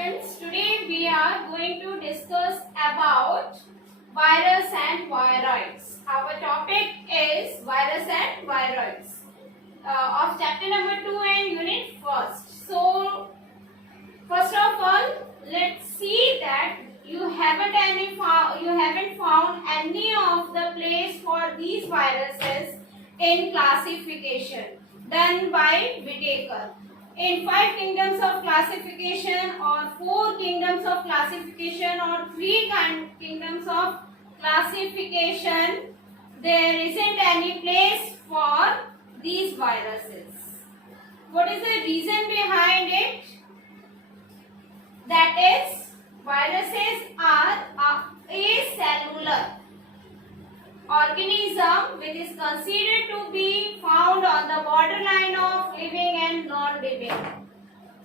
students, today we are going to discuss about virus and viroids. Our topic is virus and viroids of chapter number 2 and unit 1st. So, first of all, let's see that you haven't found any of the place for these viruses in classification done by Whitaker. In 5 kingdoms of classification or 4 kingdoms of classification or 3 kingdoms of classification, there isn't any place for these viruses. What is the reason behind it? That is, viruses are acellular organism which is considered to be found on the borderline of living and non-living.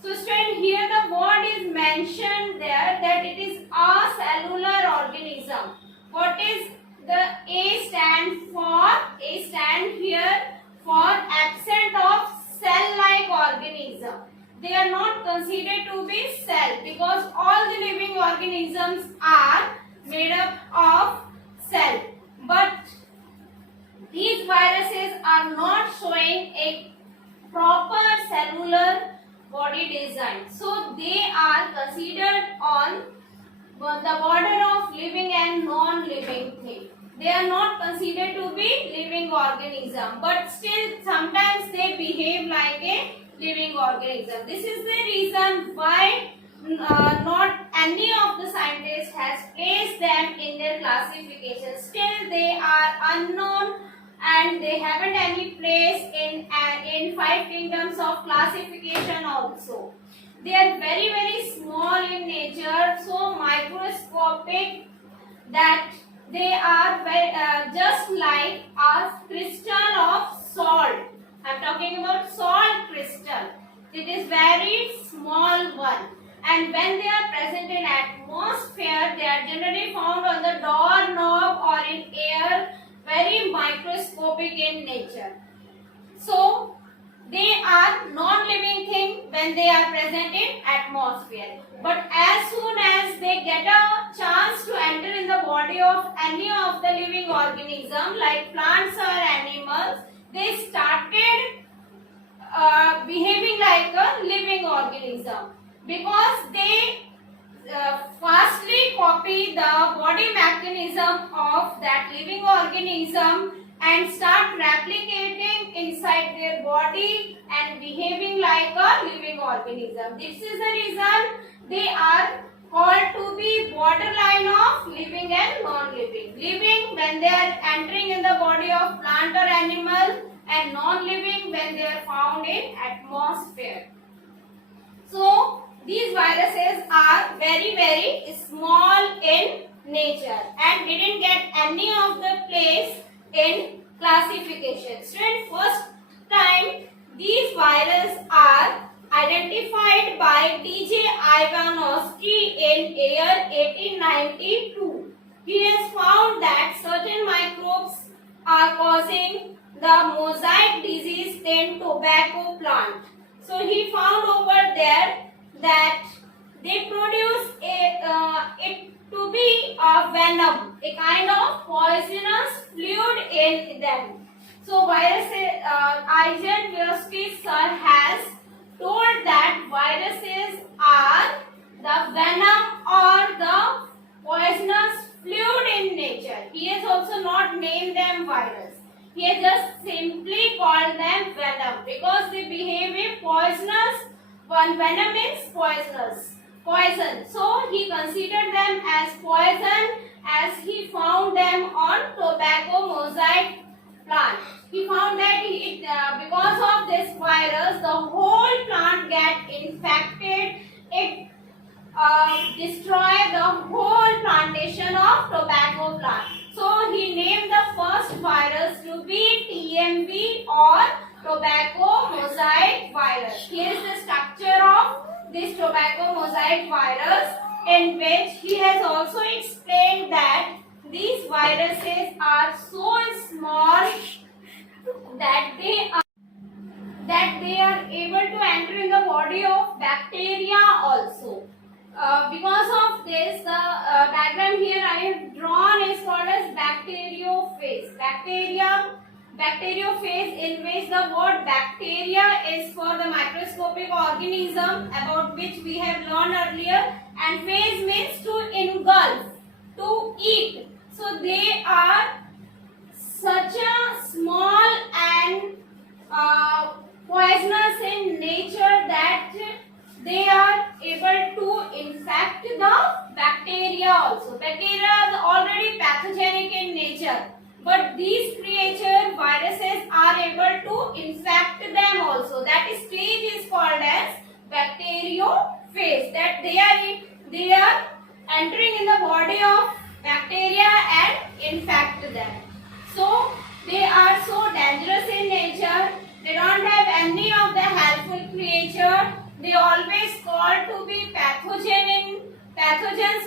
So student, here the word is mentioned there that it is a cellular organism. What is the A stand for? A stand here for absent of cell-like organism. They are not considered to be cell because all the living organisms are made up of cell. But these viruses are not showing a proper cellular body design. So they are considered on the border of living and non-living thing. They are not considered to be living organism, but still sometimes they behave like a living organism. This is the reason why not any of the scientists has placed them in their classification. Still they are unknown and they haven't any place in 5 kingdoms of classification also. They are very small in nature, so microscopic, that they are just like a crystal of salt. I am talking about salt crystal. It is very small one. And when they are present in atmosphere, they are generally found on the doorknob or in air, very microscopic in nature. So, they are non-living thing when they are present in atmosphere. But as soon as they get a chance to enter in the body of any of the living organism like plants or animals, they started behaving like a living organism. Because they fastly copy the body mechanism of that living organism and start replicating inside their body and behaving like a living organism. This is the reason they are called to be borderline of living and non-living. Living when they are entering in the body of plant or animal, and non-living when they are found in atmosphere. So, these viruses are very small in nature and didn't get any of the place in classification. Student, first time these viruses are identified by D.J. Ivanovsky in year 1892. He has found that certain microbes are causing the mosaic disease in tobacco plant. So he found over there that they produce it to be a venom, a kind of poisonous fluid in them. So Ivanovsky sir has told that viruses are the venom or the poisonous fluid in nature. He has also not named them virus. He has just simply called them venom because they behave a poisonous. One venom means poison. So he considered them as poison as he found them on tobacco mosaic plant. He found that because of this virus, the whole plant get infected. It destroyed the whole plantation of tobacco plant. So he named the first virus to be TMV or tobacco mosaic virus. Here is the structure of this tobacco mosaic virus, in which he has also explained that these viruses are so small that they are able to enter in the body of bacteria also. Because of this, the diagram here I have drawn is called as bacteriophage. Bacteriophage, in which the word bacteria is for the microscopic organism about which we have learned earlier, and phage means to engulf, to eat. So they are such a small and poisonous in nature that they are able to infect the bacteria also. Bacteria are already pathogenic in nature, but these creature viruses are able to infect them also. That stage is called as bacteriophage. That they are entering in the body of bacteria and infect them. So they are so dangerous in nature. They don't have any of the helpful creature. They always called to be pathogens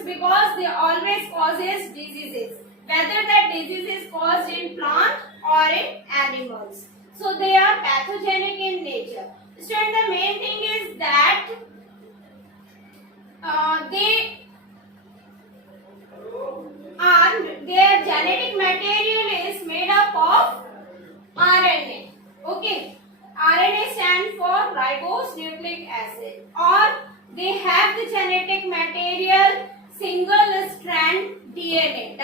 because they always causes diseases. Whether that disease is caused in plant or in animals. So they are pathogenic in nature. So the main thing is that their genetic material is made up of RNA. Okay, RNA stands for ribose nucleic acid, or they have the genetic material single strand DNA,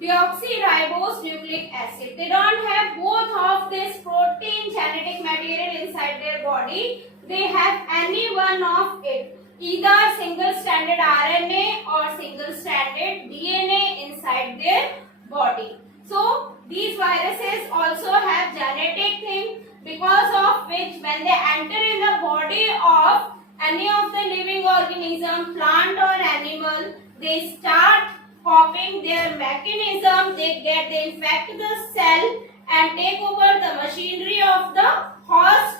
deoxyribose nucleic acid. They don't have both of this protein genetic material inside their body. They have any one of it, either single stranded RNA or single stranded DNA inside their body. So these viruses also have genetic thing, because of which when they enter in the body of any of the living organism, plant or animal, they start copying their mechanism. They infect the cell and take over the machinery of the host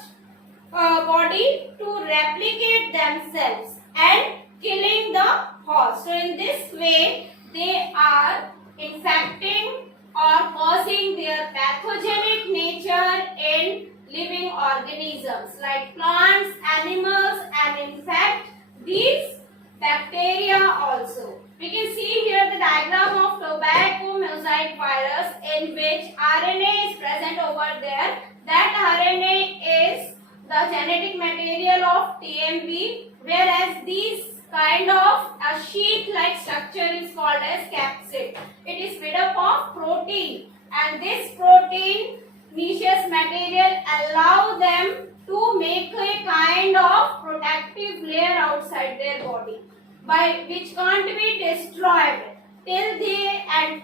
body to replicate themselves and killing the host. So in this way they are infecting or causing their pathogenic nature in living organisms like plants, animals, and in fact these bacteria also. We can see here the diagram of tobacco mosaic virus, in which RNA is present over there. That RNA is the genetic material of TMB, whereas these kind of a sheet-like structure is called as capsid. It is made up of protein, and this proteinaceous material allow them to make a kind of protective layer outside their body, by which can't be destroyed till they are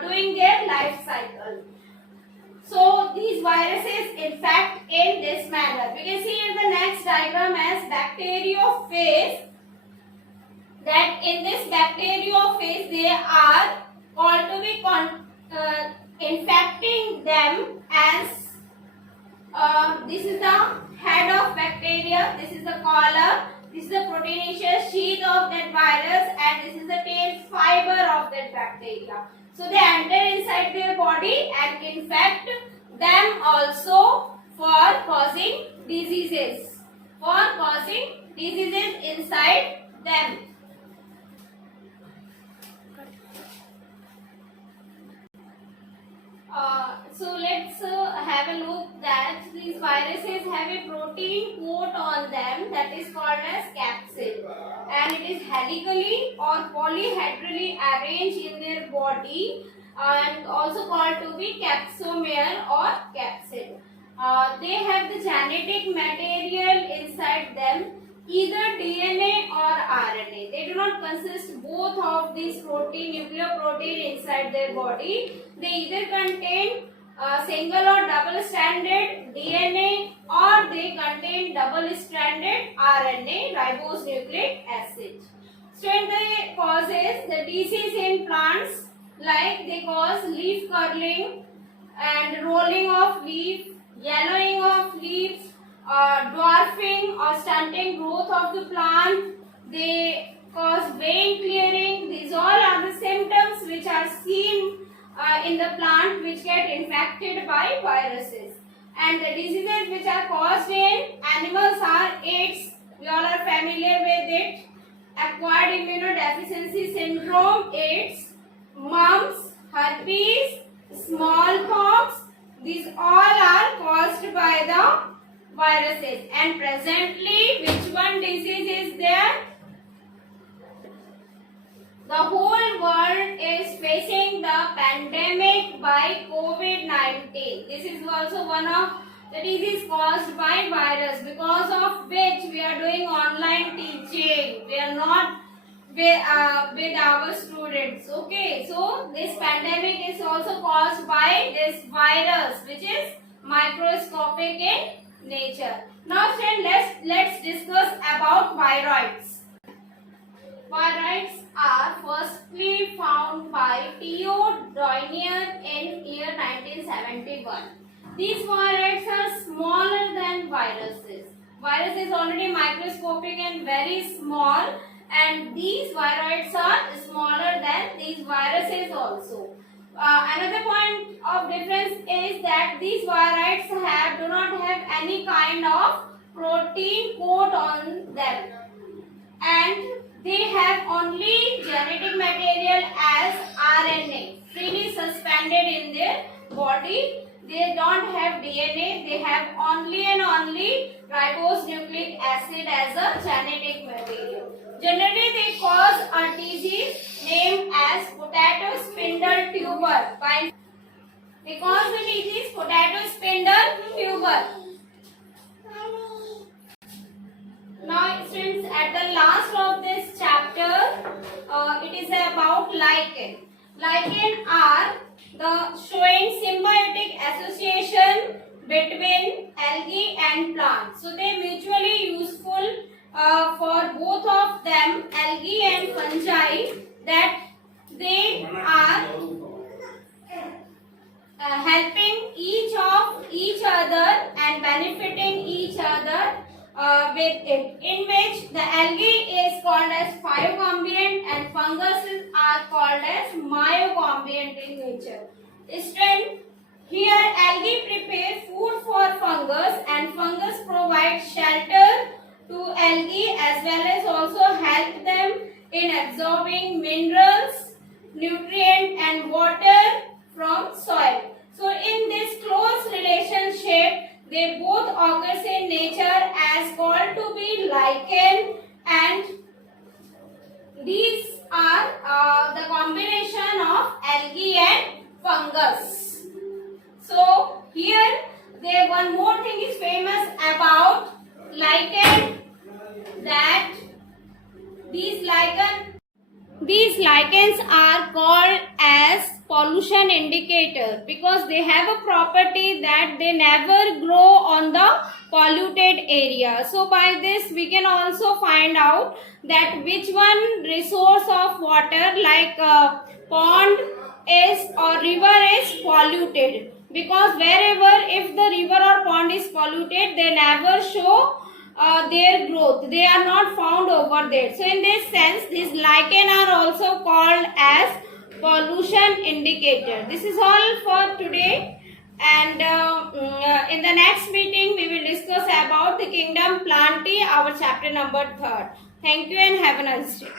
doing their life cycle. So these viruses infect in this manner. We can see in the next diagram as bacteriophage, that in this bacteriophage they are called to be infecting them as this is the head of bacteria, this is the collar, this is the proteinaceous sheath of that virus, and this is the tail fiber of that bacteria. So they enter inside their body and infect them also for causing diseases. Inside them. So let's have a look that these viruses have a protein coat on them that is called as capsid, and it is helically or polyhedrally arranged in their body, and also called to be capsomere or capsid. They have the genetic material inside them, either DNA or RNA. They do not consist both of these nuclear protein inside their body. They either contain single or double stranded DNA, or they contain double stranded RNA, ribose nucleic acid. So they causes the disease in plants, like they cause leaf curling and rolling of leaf, yellowing of leaves, dwarfing or stunting growth of the plant. They cause vein clearing. These all are the symptoms which are seen in the plant which get infected by viruses. And the diseases which are caused in animals are AIDS. We all are acquired immunodeficiency syndrome, it's mumps, herpes, smallpox. These all are caused by the viruses. And presently, which one disease is there? The whole world is facing the pandemic by COVID-19. This is also one of the disease caused by virus, because of which we are doing online teaching. We are not with our students. Okay, so this pandemic is also caused by this virus, which is microscopic in nature. Now, friends, let's discuss about viroids. Viroids are firstly found by Theo Doinier in year 1971. These viroids are smaller than viruses. Virus is already microscopic and very small, and these viroids are smaller than these viruses also. Another point of difference is that these viroids do not have any kind of protein coat on them, and they have only genetic material as RNA freely suspended in their body. They don't have DNA. They have only and only ribose nucleic acid as a genetic material. Generally, they cause a disease named as potato spindle tuber. They cause the disease potato spindle tuber. Now, students, at the last of this chapter, it is about lichen. Lichen are the showing symbiotic association between algae and plants. So, they are mutually useful for both of them, algae and fungi, that they are helping each other and benefiting each other with it, in which the algae is called as phytocombient and funguses are called as myocombient in nature. Student, here algae prepare food for fungus and fungus provide shelter to algae as well as also help them in absorbing minerals, nutrient and water from soil. So in this close relationship, they both occurs in nature as called to be lichen, and these are the combination of algae and fungus. So here one more thing is famous about lichen, that these lichens are called as pollution indicator because they have a property that they never grow on the polluted area. So by this we can also find out that which one resource of water like pond is or river is polluted, because wherever if the river or pond is polluted, they never show their growth. They are not found over there. So in this sense, these lichen are also called as pollution indicator. This is all for today, and in the next meeting we will discuss about the kingdom Plantae, our chapter number 3. Thank you and have a nice day.